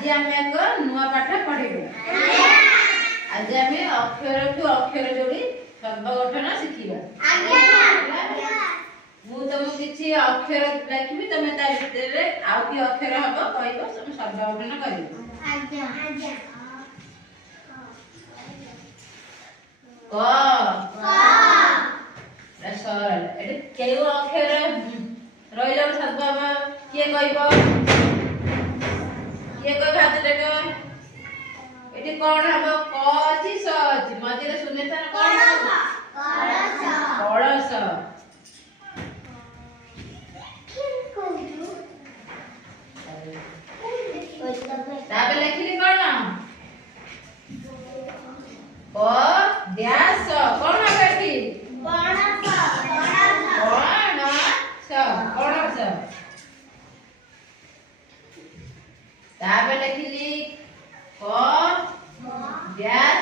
आज आम एक नुआ पाठ पढ़ेबु। आज आम अक्षर टू अक्षर जोड़ी शब्द गठन शिखिबा। मु तुमको किछि अक्षर लिखिबी तमे ता भितर आउ कि अक्षर हबो कहइबो हम शब्द गठन करिबो। क सरल एटे केउ अक्षर रहिलो शब्द किए कहइबो किए कह हाथ देखो एटे कोन हबो क अछि स अछि मझे शून्य स्थान कोन हबो कलश ताबे लिखली कोन क ड्यास कोन हबेटी कणस ताबे लिखली क ड्यास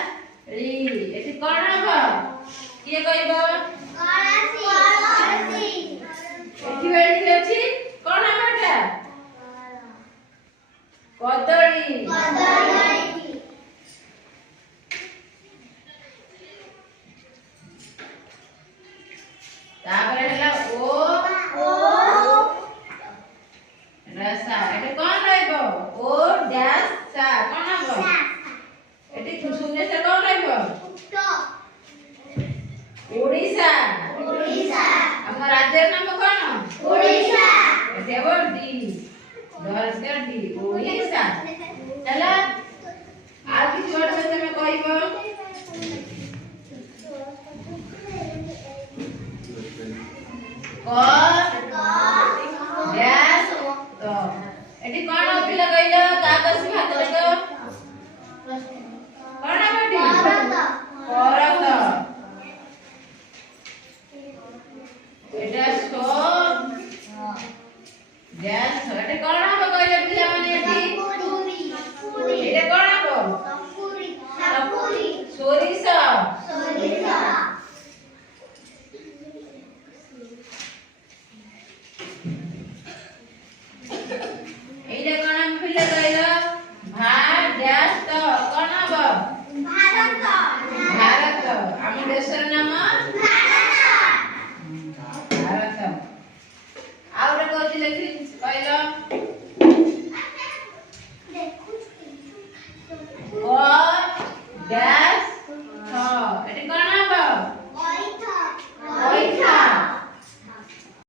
री एटी कोन हबो किए कहइबो एठी बैठी अछि कोन हबेटा कदली तापर हला ओ रसा एटे कोन रहइबो ओ डैश सा कोन हबो एटे शून्य से कोन रहइबो ओडिसा हम राज्य नाम कोन ओडिसा एटे हबो डी दरस्कर डी ओडिसा चला आ कि छोड़ से में कहइबो क डैश तो एटी कोन पिला कइलो कागज हाथ देखो कोन बेटी करत एटा सो